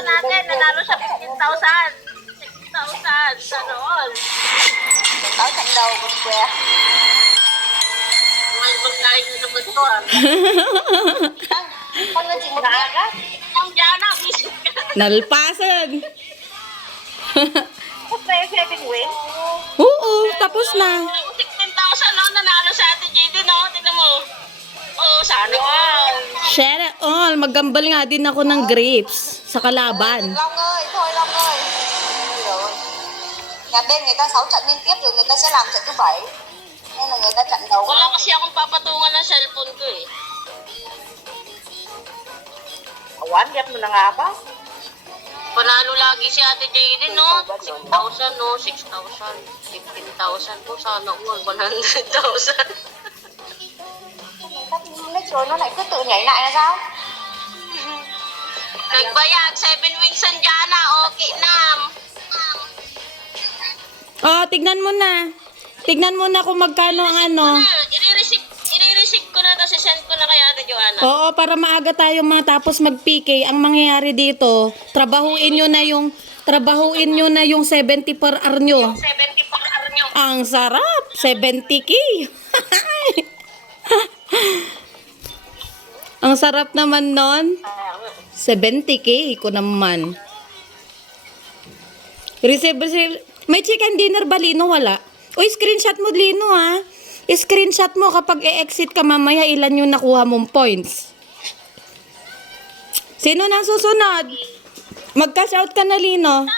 ka natin, nanalo siya 15,000. 6,000. Sana all. Tao sa daw ko kuya. May magkain na naman to ah. Pag nag mo Naaga? Ang Diana, visit ka. Nalpasan. Tapos na yung seven wing. Oo, tapos na. 16,000 no, nanalo sa Ate JD no. Tignan mo. Oo, sana all. Share it all. Maggambal nga din ako ng grapes sa kalaban. Long ơi, thôi Long ơi. Rồi. Nhà bên người ta 6 trận liên tiếp rồi người ta sẽ làm trận thứ bảy. Nên là người ta trận đấu. Wala kasi akong papatungan ng cellphone ko eh. Awan, get mo na nga ba? Panalo lagi si Ate JD, no? 6,000, no? 6,000. 15,000 po. Sana all. 100,000. Nó rồi nó lại cứ tự nhảy lại là sao? Nagbayad. 7 wings ang Diana. Okay na. Oh, tignan mo na. Tignan mo na kung magkano ang ano. I-receive, i-receive ko na to. send ko na kay Ate Joanna. Oo, para maaga tayo matapos mag-PK. Ang mangyayari dito, trabahuin nyo na yung trabahuin nyo na yung 70 per hour nyo. 70 pa ka nyo. Ang sarap! 70k! Ang sarap naman nun. 70k ko naman. Receive, receive. May chicken dinner ba, Lino? Wala. Uy, screenshot mo, Lino, ha? Screenshot mo kapag e-exit ka mamaya, ilan yung nakuha mong points. Sino nang susunod? Mag-cash out ka na, Lino.